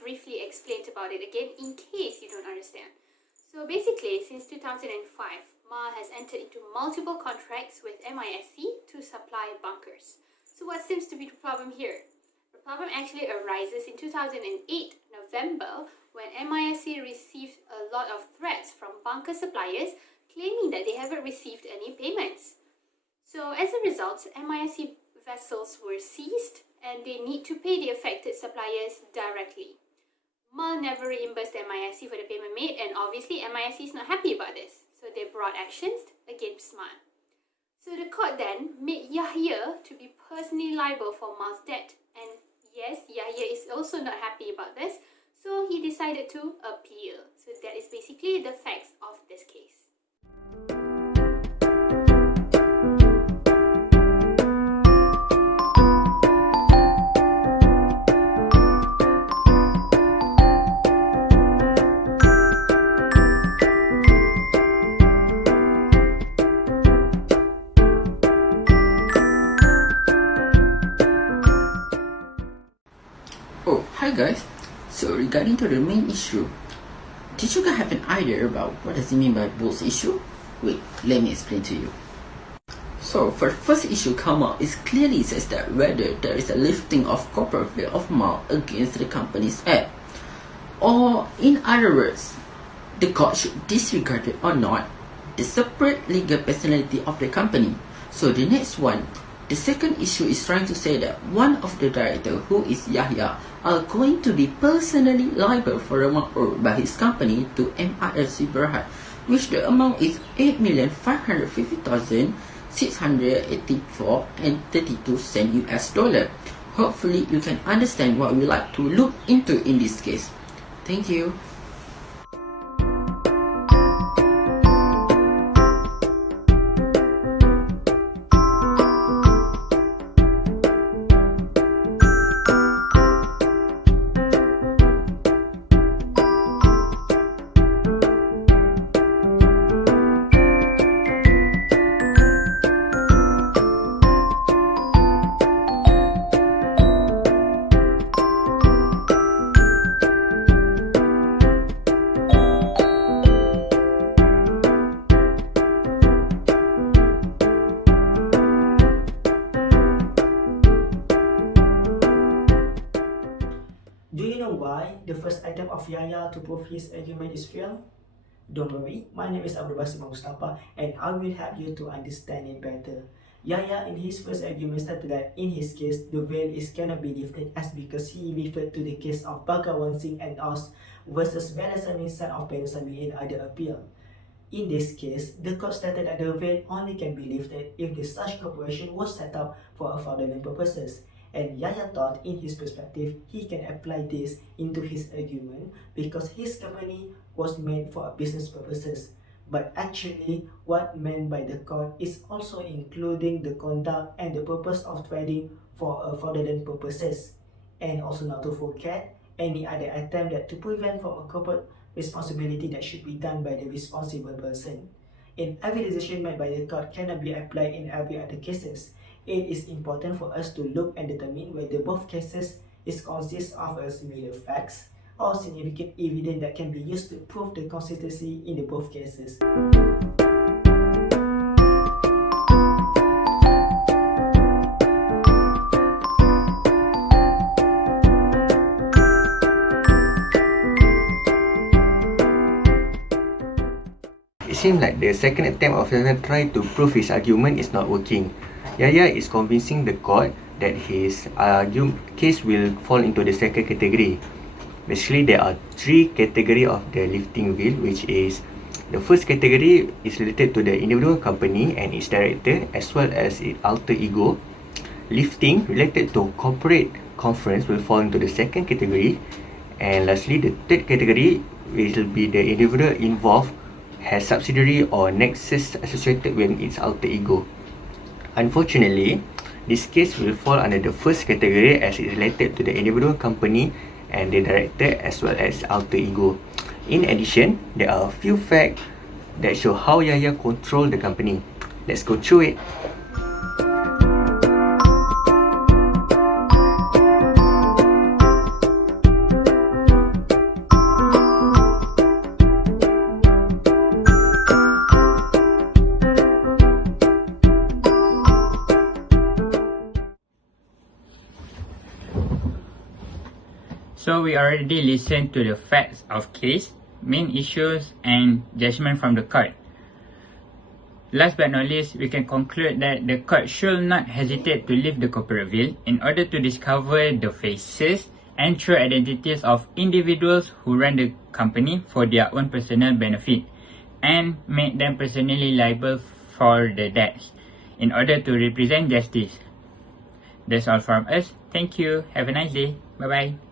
briefly explain about it again in case you don't understand. So basically, since 2005, MA has entered into multiple contracts with MISC to supply bunkers. So what seems to be the problem here? The problem actually arises in 2008 November when MISC received a lot of threats from bunker suppliers claiming that they haven't received any payments. So as a result, MISC vessels were seized and they need to pay the affected suppliers directly. MA never reimbursed MISC for the payment made, and obviously MISC is not happy about this, so they brought actions against MA. So the court then made Yahya to be personally liable for MA's debt, and yes, Yahya is also not happy about this, so he decided to appeal. So that is basically the facts of this case. Oh, hi guys. So regarding to the main issue, did you guys have an idea about what does it mean by both issue? Wait, let me explain to you. So for the first issue come out, it clearly says that whether there is a lifting of corporate veil of MA against the company's act, or in other words, the court should disregard it or not the separate legal personality of the company. So the next one, the second issue is trying to say that one of the director, who is Yahya, are going to be personally liable for the amount owed by his company to MISC Berhad, which the amount is 8,550,684.32 US dollar. Hopefully you can understand what we like to look into in this case. Thank you. Do you know why the first item of Yahya to prove his argument is failed? Don't worry, my name is Mustapa and I will help you to understand it better. Yahya in his first argument stated that in his case, the veil cannot be lifted as because he referred to the case of Bhagawan Singh and Aus versus Belasami son of Belasami in other appeal. In this case, the court stated that the veil only can be lifted if the such corporation was set up for a fraudulent purposes. And Yahya thought in his perspective he can apply this into his argument because his company was made for business purposes. But actually, what meant by the court is also including the conduct and the purpose of trading for a fraudulent purposes. And also not to forget any other attempt that to prevent from a corporate responsibility that should be done by the responsible person. In every decision made by the court cannot be applied in every other cases. It is important for us to look and determine whether both cases consist of a similar facts or significant evidence that can be used to prove the consistency in the both cases. It seems like the second attempt of Yahya trying to prove his argument is not working. Yahya is convincing the court that his case will fall into the second category. Basically, there are three categories of the lifting veil, which is the first category is related to the individual company and its director as well as its alter ego. Lifting related to corporate conference will fall into the second category. And lastly, the third category will be the individual involved has subsidiary or nexus associated with its alter ego. Unfortunately, this case will fall under the first category as it is related to the individual company and the director as well as alter ego. In addition, there are a few facts that show how Yahya controlled the company. Let's go through it. So we already listened to the facts of case, main issues and judgment from the court. Last but not least, we can conclude that the court should not hesitate to leave the corporate veil in order to discover the faces and true identities of individuals who run the company for their own personal benefit and make them personally liable for the debts in order to represent justice. That's all from us. Thank you. Have a nice day. Bye-bye.